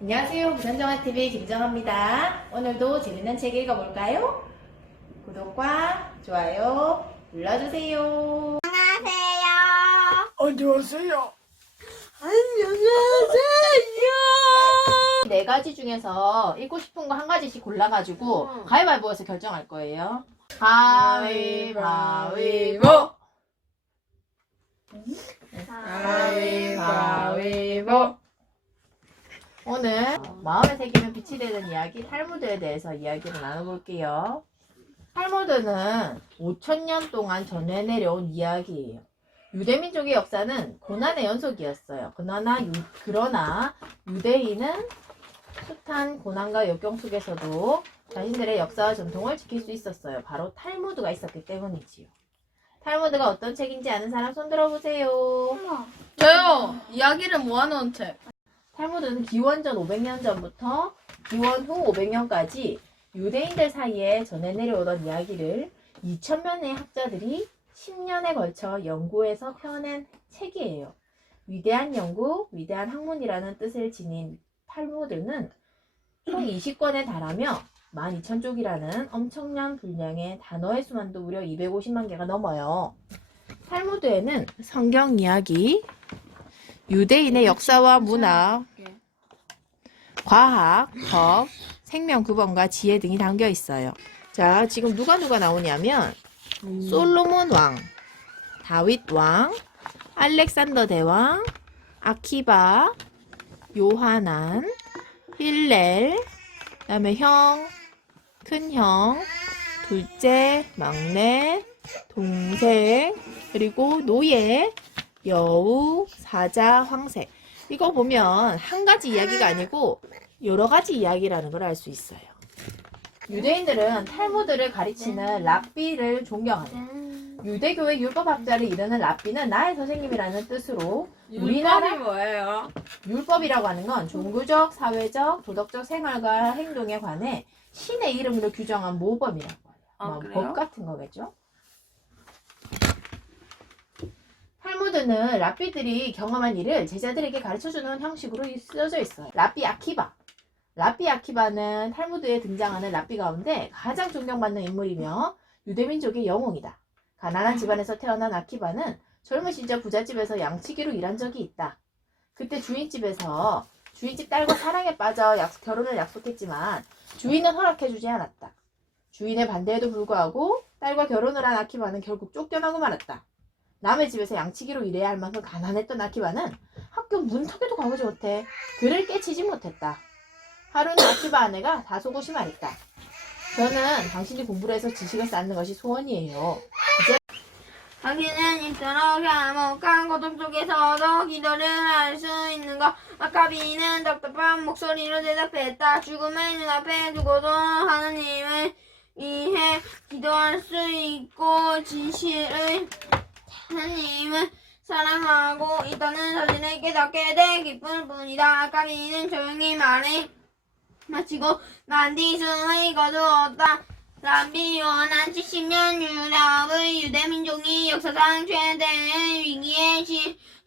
안녕하세요. 부산정아TV 김정아입니다. 오늘도 재밌는 책 읽어볼까요? 구독과 좋아요 눌러주세요. 안녕하세요. 네 가지 중에서 읽고 싶은 거 한 가지씩 골라가지고 가위바위보에서 결정할 거예요. 가위바위보. 가위바위보. 오늘 마음에 새기면 빛이 되는 이야기 탈무드에 대해서 이야기를 나눠볼게요. 탈무드는 5000년 동안 전해 내려온 이야기예요. 유대민족의 역사는 고난의 연속이었어요. 그러나 유대인은 숱한 고난과 역경 속에서도 자신들의 역사와 전통을 지킬 수 있었어요. 바로 탈무드가 있었기 때문이지요. 탈무드가 어떤 책인지 아는 사람 손 들어보세요. 저요. 이야기를 모아놓은 책. 탈무드는 기원전 500년 전부터 기원 후 500년까지 유대인들 사이에 전해 내려오던 이야기를 2000명의 학자들이 10년에 걸쳐 연구해서 펴낸 책이에요. 위대한 연구, 위대한 학문이라는 뜻을 지닌 탈무드는 총 20권에 달하며 12,000쪽이라는 엄청난 분량의 단어의 수만도 무려 250만 개가 넘어요. 탈무드에는 성경 이야기, 유대인의 역사와 문화, 과학, 법, 생명 구번과 지혜 등이 담겨 있어요. 자, 지금 누가 나오냐면 솔로몬 왕, 다윗 왕, 알렉산더 대왕, 아키바, 요하난, 힐렐, 그다음에 형, 큰형, 둘째, 막내, 동생, 그리고 노예, 여우, 사자, 황새. 이거 보면 한 가지 이야기가 아니고 여러 가지 이야기라는 걸 알 수 있어요. 유대인들은 탈무드를 가르치는 랍비를 존경하죠. 유대교의 율법학자를 이르는 랍비는 나의 선생님이라는 뜻으로 우리나라 뭐예요? 율법이라고 하는 건 종교적, 사회적, 도덕적 생활과 행동에 관해 신의 이름으로 규정한 모범이라고 해요. 그래요? 법 같은 거겠죠. 탈무드는 랍비들이 경험한 일을 제자들에게 가르쳐주는 형식으로 쓰여져 있어요. 랍비 아키바. 랍비 아키바는 탈무드에 등장하는 랍비 가운데 가장 존경받는 인물이며 유대민족의 영웅이다. 가난한 집안에서 태어난 아키바는 젊은 시절 부잣집에서 양치기로 일한 적이 있다. 그때 주인집 딸과 사랑에 빠져 결혼을 약속했지만 주인은 허락해주지 않았다. 주인의 반대에도 불구하고 딸과 결혼을 한 아키바는 결국 쫓겨나고 말았다. 남의 집에서 양치기로 일해야 할 만큼 가난했던 아키바는 학교 문턱에도 가보지 못해 글을 깨치지 못했다. 하루는 아키바 아내가 다소곳이 말했다. 저는 당신이 공부를 해서 지식을 쌓는 것이 소원이에요. 당신은 이토록 야목한 고통 속에서도 기도를 할 수 있는 것. 아카비는 답답한 목소리로 대답했다. 죽음을 눈앞에 두고도 하나님을 위해 기도할 수 있고 진실의 하나님을 사랑하고 있다는 사실을 깨닫게 돼 기쁠 뿐이다. 아카비는 조용히 말해 마치고 만디 숨을 거두었다. 랍비 요한한 70년 유럽의 유대민족이 역사상 최대의 위기에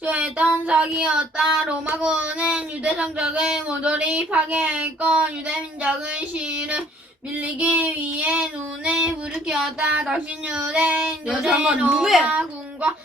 처했던 사기였다. 로마군은 유대 성적을 모조리 파괴했고 유대민족의 시를 밀리기 위해 눈에 불을 켜었다. 당신 유대인 로마군과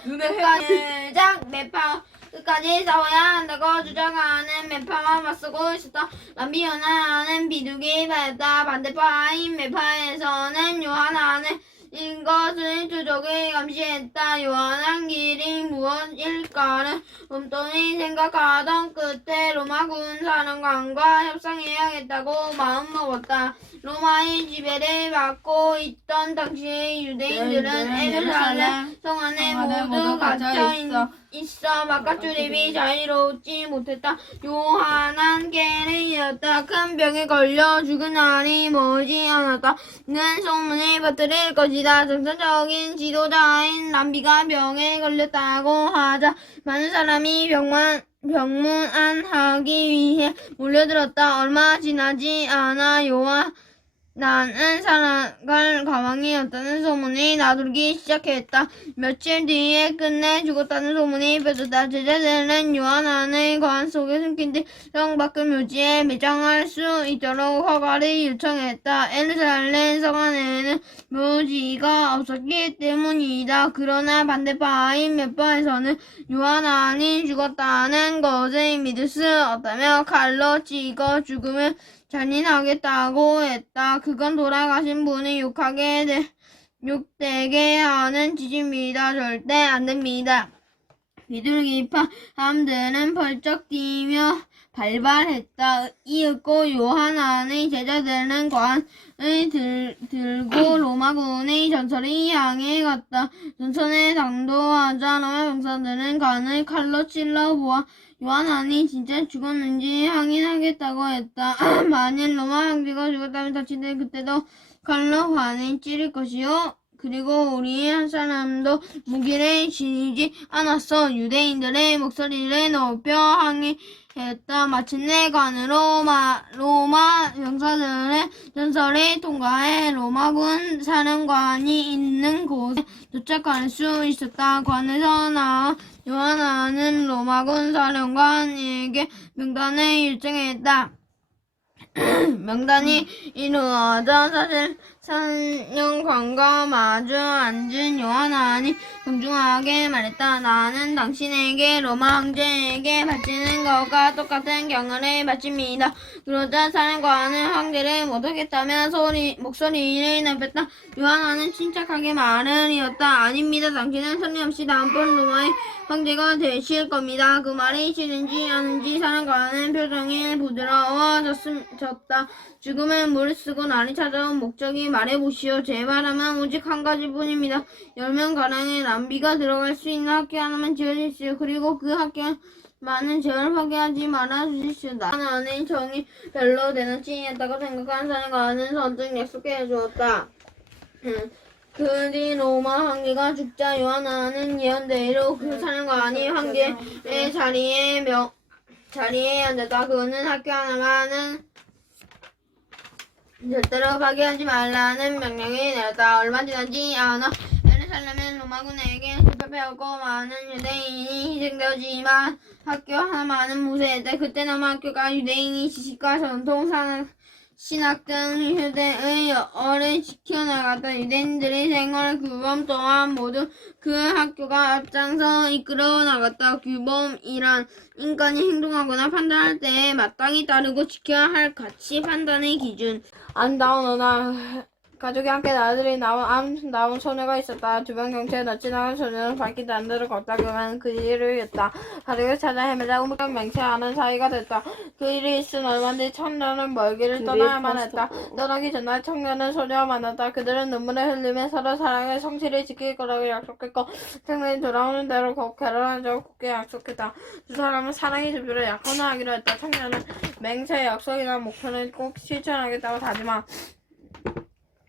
끝까지 싸워야 한다고 주장하는 매파와 맞서고 있었다. 랍비 요한은 비둘기 파였다. 반대파인 매파에서는 요한은 이것을 조적을 감시했다. 요한한 길이 무엇일까를 곰돌이 생각하던 끝에 로마군 사령관과 협상해야겠다고 마음먹었다. 로마의 지배를 받고 있던 당시의 유대인들은 에루살렘 성 안에 모두 갇혀 있어 바깥 출입이 자유롭지 못했다. 요한한 게을리였다. 큰 병에 걸려 죽은 날이 멀지 않았다. 는 소문을 퍼뜨릴 것이다. 정상적인 지도자인 람비가 병에 걸렸다고 하자 많은 사람이 병문안하기 위해 몰려들었다. 얼마 지나지 않아 나는 살아갈 가망이 없다는 소문이 나돌기 시작했다. 며칠 뒤에 끝내 죽었다는 소문이 퍼졌다. 제자들은 요한안의 관 속에 숨긴 뒤 성 밖의 묘지에 매장할 수 있도록 허가를 요청했다. 예루살렘 성 안에는 묘지가 없었기 때문이다. 그러나 반대파인 몇 파에서는 요한안이 죽었다는 것을 믿을 수 없다며 칼로 찍어 죽으면 잔인하겠다고 했다. 그건 돌아가신 분이 욕되게 하는 짓입니다. 절대 안 됩니다. 비둘기파 사람들은 펄쩍 뛰며 발발했다. 이윽고 요한안의 제자들은 관을 들고 로마군의 전설을 향해 갔다. 전선에 당도하자 로마 병사들은 관을 칼로 찔러 보아 요한안이 진짜 죽었는지 확인하겠다고 했다. 만일 로마 황제가 죽었다면 자신들 그때도 칼로 관을 찌를 것이요. 그리고 우리의 한 사람도 무기를 지니지 않았어. 유대인들의 목소리를 높여 항의했다. 마침내 관으로 로마 병사들의 전설을 통과해 로마군 사령관이 있는 곳에 도착할 수 있었다. 관에서 나온 요한안은 로마군 사령관에게 명단을 요청했다. 명단이 이루어져 사령관과 마주 앉은 요한안이 정중하게 말했다. 나는 당신에게 로마 황제에게 바치는 것과 똑같은 경을 바칩니다. 그러자 사령관은 황제를 못하겠다며 목소리를 높였다. 요한안은 침착하게 말을 이었다. 아닙니다. 당신은 설렘없이 다음번 로마의 황제가 되실 겁니다. 그 말이 싫은지 아는지 사령관은 표정이 부드러워졌다. 죽음을 무릅쓰고 날이 찾아온 목적이 말해보시오. 제 바람은 오직 한 가지뿐입니다. 10명가량의 람비가 들어갈 수 있는 학교 하나만 지어주시오. 그리고 그 학교만은 제발 파괴하지 말아주십시오. 나는 정이 별로 대낮이 있다고 생각하는 사령관은 선뜻 약속해 주었다. 그 뒤 로마 황제가 죽자 요한안은 예언대로 그 사령관이 황제의 자리에 앉았다. 그는 학교 하나만은 절대로 파괴하지 말라는 명령을 내렸다. 얼마 지나지 않아 예루살렘은 로마군에게 실패하고 많은 유대인이 희생되었지만 학교 하나만은 무세했다. 그때 남은 학교가 유대인이 지식과 전통 신학 등 휴대의 열을 지켜나갔다. 유대인들의 생활 규범 또한 모두 그 학교가 앞장서 이끌어 나갔다. 규범이란 인간이 행동하거나 판단할 때에 마땅히 따르고 지켜야 할 가치 판단의 기준. 안다오너나 가족이 함께 나들이 나온 소녀가 있었다. 주변 경치에 낯이 나간 소녀는 밝힌 안대를 걷다 그만 그 일을 했다. 가족을 찾아 헤매다 우물간 맹세하는 사이가 됐다. 그 일이 있은 얼마 뒤 청년은 멀기를 떠나야만 했다. 떠나기 전날 청년은 소녀와 만났다. 그들은 눈물을 흘리며 서로 사랑의 성실히 지킬 거라고 약속했고 청년이 돌아오는 대로 곧 결혼하자고 굳게 약속했다. 두 사람은 사랑의 집주를 약혼하기로 했다. 청년은 맹세의 약속이나 목표를 꼭 실천하겠다고 다짐하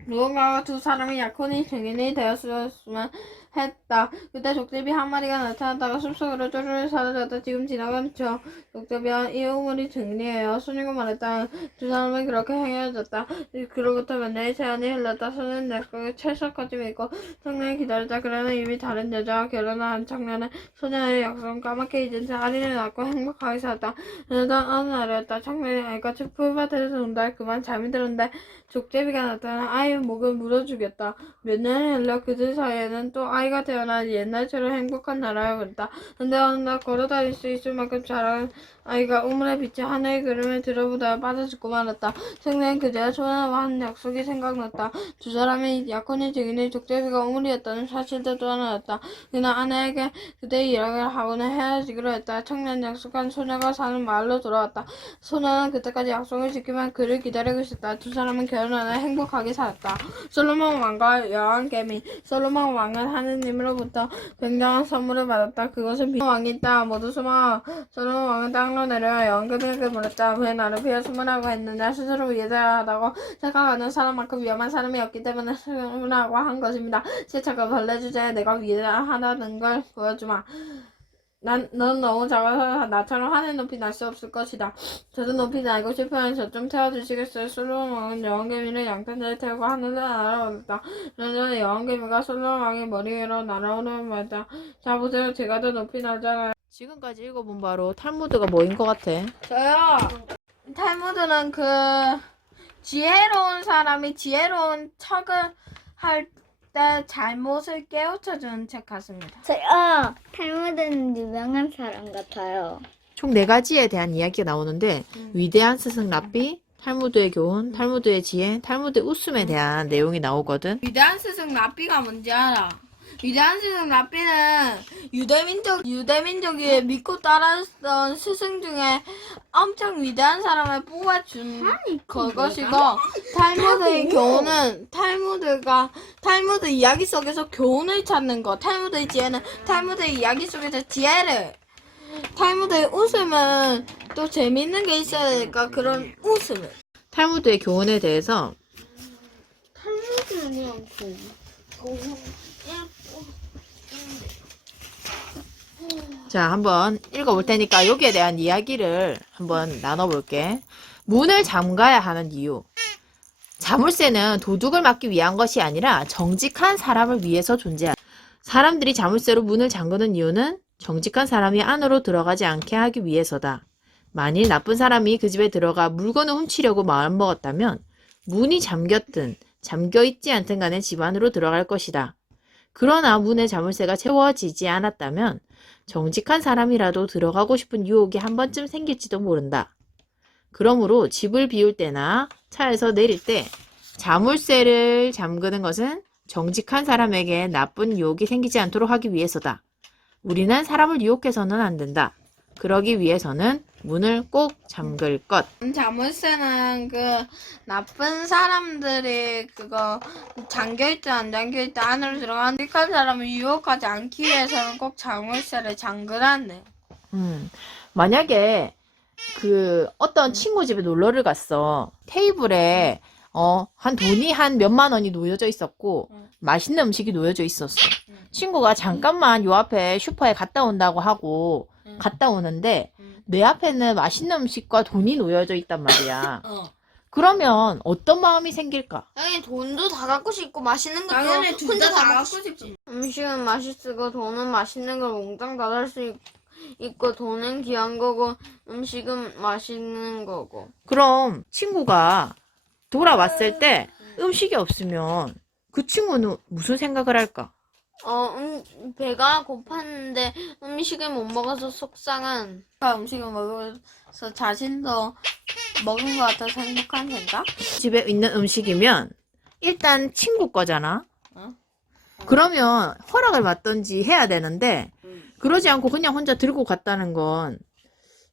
누군가가 두 사람이 약혼의 증인이 되었으면 했다. 그때 족제비 한 마리가 나타났다가 숲속으로 쪼르르 사라졌다. 지금 지나간 저 족제비와 이 우물이 증인이에요. 소녀가 말했다. 두 사람은 그렇게 행해졌다. 그로부터 몇 년의 세안이 흘렀다. 소녀는 내가 철석까지 믿고 청년을 기다렸다. 그러나 이미 다른 여자와 결혼한 청년은 소녀의 약속을 까맣게 잊은 채 아이를 낳고 행복하게 살았다. 그러던 어느 날이었다. 청년이 아이같이 풀밭에서 논다. 그만 잠이 들었는데 족제비가 나타나 아이의 목을 물어 죽였다. 몇 년이 흘러 그들 사이에는 또 아이가 태어나 옛날처럼 행복한 나라가 그랬다. 근데 어느 날 걸어다닐 수 있을 만큼 자란 아이가 우물의 빛이 하늘의 구름을 들어보다가 빠져 죽고 말았다. 청년은 그제야 소녀와 한 약속이 생각났다. 두 사람이 약혼의 증인의 족제비가 우물이었다는 사실도 또 하나였다. 그는 아내에게 그대의 이야기를 하고는 헤어지기로 했다. 청년 약속한 소녀가 사는 마을로 돌아왔다. 소녀는 그때까지 약속을 지키며 그를 기다리고 있었다. 두 사람은 결혼하여 행복하게 살았다. 솔로몬 왕과 여왕 개미. 솔로몬 왕은 하느님으로부터 굉장한 선물을 받았다. 그것은 왕이 있다. 모두 숨어. 솔로몬 왕은 땅으로 내려와 여왕 개미에게 물었다. 왜 나를 피해 숨으라고 했느냐. 스스로 위대하다고 생각하는 사람만큼 위험한 사람이 없기 때문에 숨으라고 한 것입니다. 세차가 벌레 주제에 내가 위대하다는 걸 보여주마. 넌 너무 작아서 나처럼 하늘 높이 날 수 없을 것이다. 저도 높이 날고 싶으면 저 좀 태워주시겠어요? 솔로몬은 여왕개미를 양탄자에 태우고 하늘을 날아올랐다. 그러자 여왕개미가 솔로몬의 머리 위로 날아오르는 말다. 자 보세요, 제가 더 높이 날잖아요. 지금까지 읽어본 바로 탈무드가 뭐인 것 같아? 저요. 탈무드는 그 지혜로운 사람이 지혜로운 척을 할 때 잘못을 깨우쳐주는 책 같습니다. 저요. 탈무드는 유명한 사람 같아요. 총 4가지에 대한 이야기가 나오는데 위대한 스승 랍비, 탈무드의 교훈, 탈무드의 지혜, 탈무드의 웃음에 대한 내용이 나오거든. 위대한 스승 랍비가 뭔지 알아? 위대한 스승 랍비는 유대민족이 믿고 따랐던 스승 중에 엄청 위대한 사람을 뽑아준 그것이고, 탈무드의 교훈은 탈무드 이야기 속에서 교훈을 찾는 것, 탈무드의 지혜는 탈무드의 이야기 속에서 지혜를, 탈무드의 웃음은 또 재밌는 게 있어야 되니까 그런 웃음을. 탈무드의 교훈에 대해서 탈무드는 그냥 자, 한번 읽어볼 테니까 여기에 대한 이야기를 한번 나눠볼게. 문을 잠가야 하는 이유. 자물쇠는 도둑을 막기 위한 것이 아니라 정직한 사람을 위해서 존재한다. 사람들이 자물쇠로 문을 잠그는 이유는 정직한 사람이 안으로 들어가지 않게 하기 위해서다. 만일 나쁜 사람이 그 집에 들어가 물건을 훔치려고 마음먹었다면 문이 잠겼든 잠겨있지 않든 간에 집 안으로 들어갈 것이다. 그러나 문의 자물쇠가 채워지지 않았다면 정직한 사람이라도 들어가고 싶은 유혹이 한 번쯤 생길지도 모른다. 그러므로 집을 비울 때나 차에서 내릴 때 자물쇠를 잠그는 것은 정직한 사람에게 나쁜 유혹이 생기지 않도록 하기 위해서다. 우리는 사람을 유혹해서는 안 된다. 그러기 위해서는 문을 꼭 잠글 것. 자물쇠는 그 나쁜 사람들이 그거 잠겨있든 안 잠겨있든 안으로 들어가는 득한 사람을 유혹하지 않기 위해서는 꼭 자물쇠를 잠그라네. 만약에 그 어떤 친구 집에 놀러를 갔어. 테이블에 한 돈이 한 몇만 원이 놓여져 있었고 맛있는 음식이 놓여져 있었어. 친구가 잠깐만 요 앞에 슈퍼에 갔다 온다고 하고 갔다 오는데 내 앞에는 맛있는 음식과 돈이 놓여져 있단 말이야. 그러면 어떤 마음이 생길까? 당연히 돈도 다 갖고 싶고 맛있는 것도 당연히 둘 혼자 다 다 갖고 먹고 싶지. 음식은 맛있고 돈은 맛있는 걸 몽땅 다 살 수 있고 돈은 귀한 거고 음식은 맛있는 거고. 그럼 친구가 돌아왔을 때 음식이 없으면 그 친구는 무슨 생각을 할까? 배가 고팠는데 음식을 못 먹어서 속상한. 음식을 먹으면서 자신도 먹은 것 같아서 행복한 생각? 집에 있는 음식이면 일단 친구 거잖아. 어? 그러면 허락을 받던지 해야 되는데 그러지 않고 그냥 혼자 들고 갔다는 건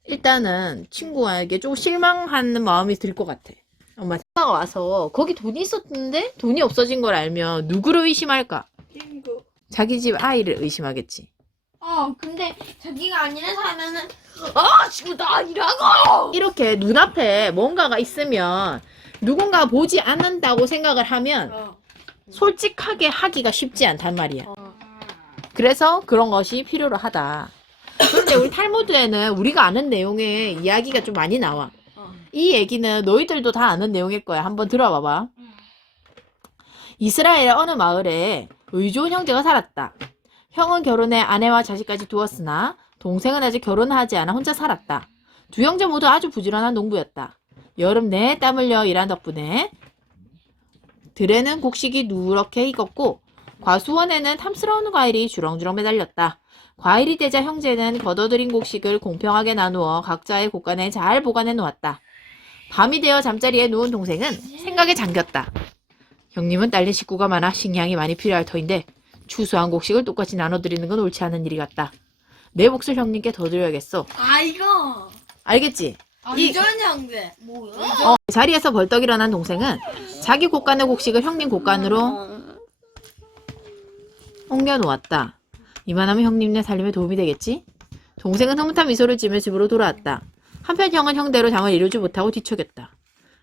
일단은 친구에게 조금 실망하는 마음이 들 것 같아. 엄마가 와서 거기 돈이 있었는데 돈이 없어진 걸 알면 누구를 의심할까? 친구. 자기 집 아이를 의심하겠지. 근데 자기가 아니라 사면은 지금 나 아니라고! 이렇게 눈앞에 뭔가가 있으면 누군가 보지 않는다고 생각을 하면 솔직하게 하기가 쉽지 않단 말이야. 그래서 그런 것이 필요로 하다. 그런데 우리 탈무드에는 우리가 아는 내용의 이야기가 좀 많이 나와. 이 얘기는 너희들도 다 아는 내용일 거야. 한번 들어봐봐. 이스라엘의 어느 마을에 의좋은 형제가 살았다. 형은 결혼해 아내와 자식까지 두었으나 동생은 아직 결혼하지 않아 혼자 살았다. 두 형제 모두 아주 부지런한 농부였다. 여름 내내 땀 흘려 일한 덕분에 들에는 곡식이 누렇게 익었고 과수원에는 탐스러운 과일이 주렁주렁 매달렸다. 과일이 되자 형제는 걷어들인 곡식을 공평하게 나누어 각자의 곳간에 잘 보관해 놓았다. 밤이 되어 잠자리에 누운 동생은 생각에 잠겼다. 형님은 딸린 식구가 많아 식량이 많이 필요할 터인데 추수한 곡식을 똑같이 나눠드리는 건 옳지 않은 일이 같다. 내 몫을 형님께 더 드려야겠어. 이거! 알겠지? 이전 형제. 뭐야? 자리에서 벌떡 일어난 동생은 자기 곳간의 곡식을 형님 곳간으로 옮겨 놓았다. 이만하면 형님네 살림에 도움이 되겠지? 동생은 흐뭇한 미소를 지으며 집으로 돌아왔다. 한편 형은 형대로 장을 이루지 못하고 뒤척였다.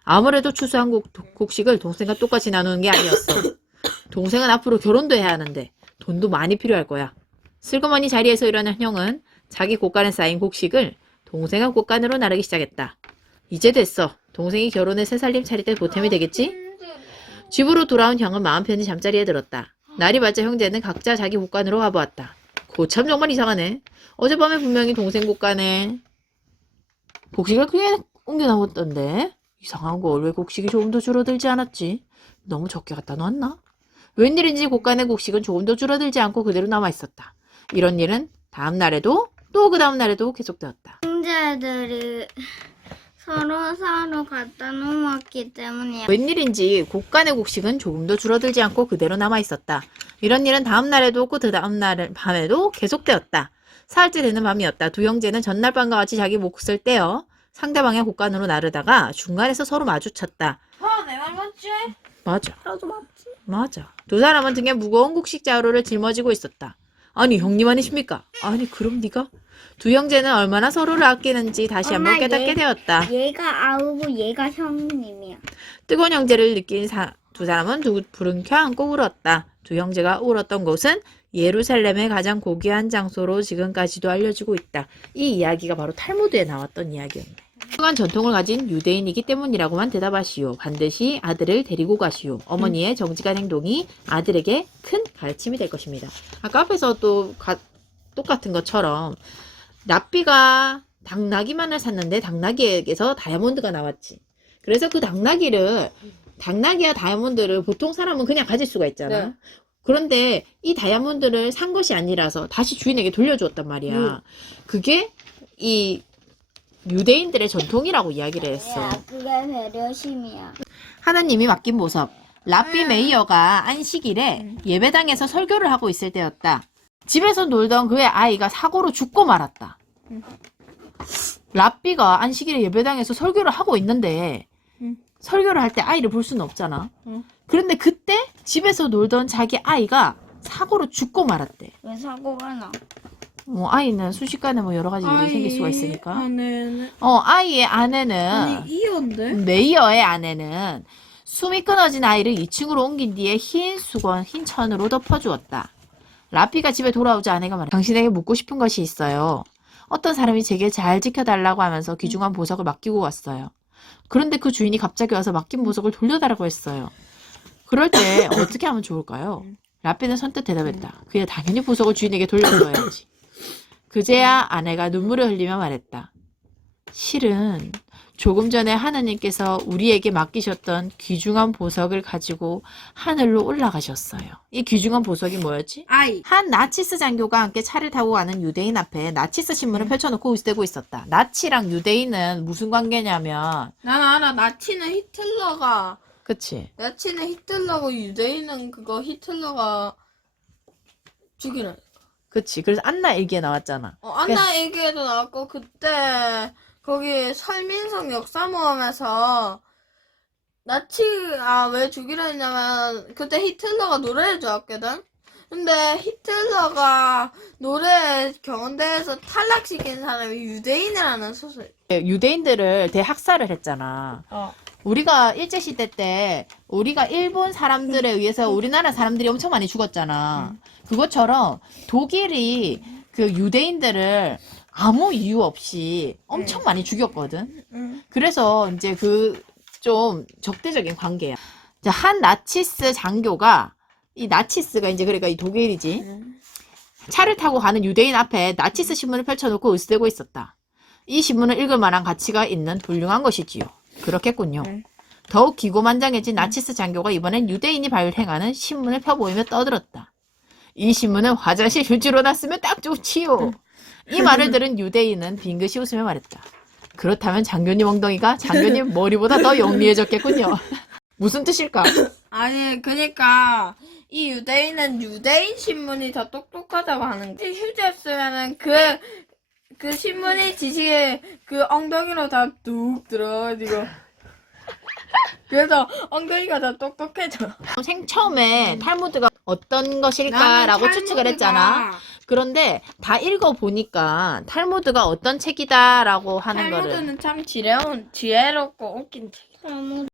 아무래도 추수한 곡식을 동생과 똑같이 나누는 게 아니었어. 동생은 앞으로 결혼도 해야 하는데 돈도 많이 필요할 거야. 슬그머니 자리에서 일어난 형은 자기 곳간에 쌓인 곡식을 동생의 곳간으로 나르기 시작했다. 이제 됐어. 동생이 결혼해 새 살림 차릴 때 보탬이 되겠지? 집으로 돌아온 형은 마음 편히 잠자리에 들었다. 날이 밝자 형제는 각자 자기 곳간으로 가보았다. 고참 정말 이상하네. 어젯밤에 분명히 동생 곳간에 곡식을 크게 옮겨 놓았던데 이상한 걸 왜 곡식이 조금 더 줄어들지 않았지? 너무 적게 갖다 놓았나? 웬일인지 곳간의 곡식은 조금 더 줄어들지 않고 그대로 남아있었다. 이런 일은 다음 날에도 또 그 다음 날에도 계속되었다. 형제들이 서로 갖다 놓았기 때문이야. 웬일인지 곳간의 곡식은 조금 더 줄어들지 않고 그대로 남아있었다. 이런 일은 다음 날에도 그 다음 날 밤에도 계속되었다. 사흘째 되는 밤이었다. 두 형제는 전날 밤과 같이 자기 몫을 떼어 상대방의 곳간으로 나르다가 중간에서 서로 마주쳤다. 내 말 맞지? 맞아. 나도 맞지? 맞아. 두 사람은 등에 무거운 곡식 자루를 짊어지고 있었다. 아니 형님 아니십니까? 아니 그럼 네가? 두 형제는 얼마나 서로를 아끼는지 다시 한번 엄마, 깨닫게 되었다. 얘가 아우고 얘가 형님이야. 뜨거운 형제를 느낀 두 사람은 불은 켜안고 울었다. 두 형제가 울었던 곳은 예루살렘의 가장 고귀한 장소로 지금까지도 알려지고 있다. 이 이야기가 바로 탈무드에 나왔던 이야기였네. 훌륭한 전통을 가진 유대인이기 때문이라고만 대답하시오. 반드시 아들을 데리고 가시오. 어머니의 정직한 행동이 아들에게 큰 가르침이 될 것입니다. 아까 앞에서 또 똑같은 것처럼 랍비가 당나귀만을 샀는데 당나귀에게서 다이아몬드가 나왔지. 그래서 그 당나귀와 다이아몬드를 보통 사람은 그냥 가질 수가 있잖아. 네. 그런데 이 다이아몬드를 산 것이 아니라서 다시 주인에게 돌려주었단 말이야. 그게 이 유대인들의 전통이라고 이야기를 했어. 야, 그게 배려심이야. 하나님이 맡긴 모습. 랍비 메이어가 안식일에 예배당에서 설교를 하고 있을 때였다. 집에서 놀던 그의 아이가 사고로 죽고 말았다. 랍비가 안식일에 예배당에서 설교를 하고 있는데 설교를 할 때 아이를 볼 수는 없잖아. 그런데 그때 집에서 놀던 자기 아이가 사고로 죽고 말았대. 왜 사고가 나? 아이는 순식간에 여러 가지 일이 생길 수가 있으니까. 아내는 아이의 아내는 아니 이혼데? 메이어의 아내는 숨이 끊어진 아이를 2층으로 옮긴 뒤에 흰 수건, 흰 천으로 덮어주었다. 라피가 집에 돌아오자 아내가 말했다. 당신에게 묻고 싶은 것이 있어요. 어떤 사람이 제게 잘 지켜달라고 하면서 귀중한 보석을 맡기고 왔어요. 그런데 그 주인이 갑자기 와서 맡긴 보석을 돌려달라고 했어요. 그럴 때 어떻게 하면 좋을까요? 라피는 선뜻 대답했다. 그야 당연히 보석을 주인에게 돌려줘야지. 그제야 아내가 눈물을 흘리며 말했다. 실은 조금 전에 하느님께서 우리에게 맡기셨던 귀중한 보석을 가지고 하늘로 올라가셨어요. 이 귀중한 보석이 뭐였지? 아이. 한 나치스 장교가 함께 차를 타고 가는 유대인 앞에 나치스 신문을 펼쳐놓고 웃대고 있었다. 나치랑 유대인은 무슨 관계냐면 난 알아. 나치는 히틀러가 유대인은 그거 히틀러가 죽이라. 그치. 그래서 안나 일기에 나왔잖아. 안나 얘기에도 나왔고 그때 거기 설민석 역사모험에서 나치가 왜 죽이려 했냐면 그때 히틀러가 노래를 좋아했거든. 근데 히틀러가 노래 경연대회에서 탈락시킨 사람이 유대인이라는 소설. 유대인들을 대학살을 했잖아. 우리가 일제시대 때 우리가 일본 사람들에 의해서 우리나라 사람들이 엄청 많이 죽었잖아. 그것처럼 독일이 그 유대인들을 아무 이유 없이 엄청 많이 죽였거든. 그래서 이제 그 좀 적대적인 관계야. 자, 한 나치스 장교가 이 나치스가 이제 그러니까 이 독일이지. 차를 타고 가는 유대인 앞에 나치스 신문을 펼쳐놓고 으스대고 있었다. 이 신문을 읽을 만한 가치가 있는 훌륭한 것이지요. 그렇겠군요. 더욱 기고만장해진 나치스 장교가 이번엔 유대인이 발행하는 신문을 펴보이며 떠들었다. 이 신문은 화장실 휴지로 놨으면 딱 좋지요. 이 말을 들은 유대인은 빙긋이 웃으며 말했다. 그렇다면 장교님 엉덩이가 장교님 머리보다 더 영리해졌겠군요. 무슨 뜻일까? 아니 그러니까 이 유대인은 유대인 신문이 더 똑똑하다고 하는 거야. 휴지였으면은 그 신문이 지식에 그 엉덩이로 다 뚝 들어가지고 그래서 엉덩이가 더 똑똑해져. 처음에 탈무드가 어떤 것일까라고 추측을 했잖아. 그런데 다 읽어보니까 탈무드가 어떤 책이다라고 하는 거를 탈무드는 참 지혜롭고 웃긴 책.